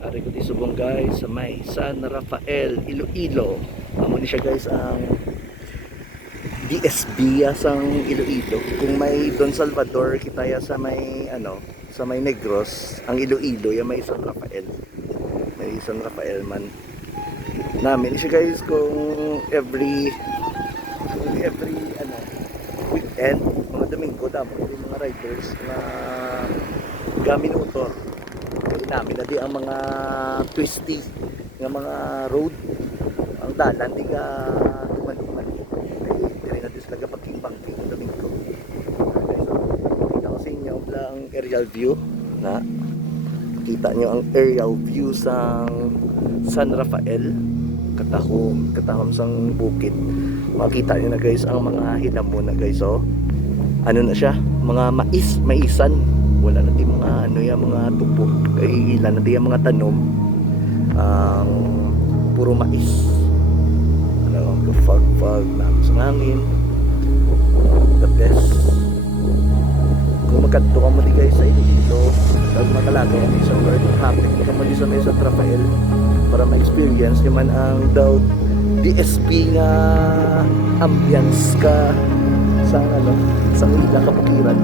Ari ko subong guys sa may San Rafael, Iloilo. Amo ni siya guys ang DSB asang Iloilo. Kung may Don Salvador kita ya sa may ano, sa may Negros, ang Iloilo ya may San Rafael. May San Rafael man. Namin siya guys kung every kung every ano weekend, mga Domingo dapat yung mga riders na gamit Kaya namin na di ang mga twisty nga mga road ang dalan di ka tuman-tuman ay dire na dis laga pagking-bangking ang Domingo. So kita ko sa inyo ang aerial view na kita nyo ang aerial view sa San Rafael katahom katahom sang bukid makita nyo na guys ang mga hinamo na guys oh. Ano na siya? Mga mais maisan wala na di mga ano yan mga tupo kay ilan na di yung mga tanom. Ang puro mais. Ano fog fog namin sa hangin the best. Kung magkanto ka mo guys sa Iloilo tapos makalagay ang isang word happy ka mo sa may Rafael para ma-experience naman ang daw DSP nga ambience ka sa ano sa ilang kapukiran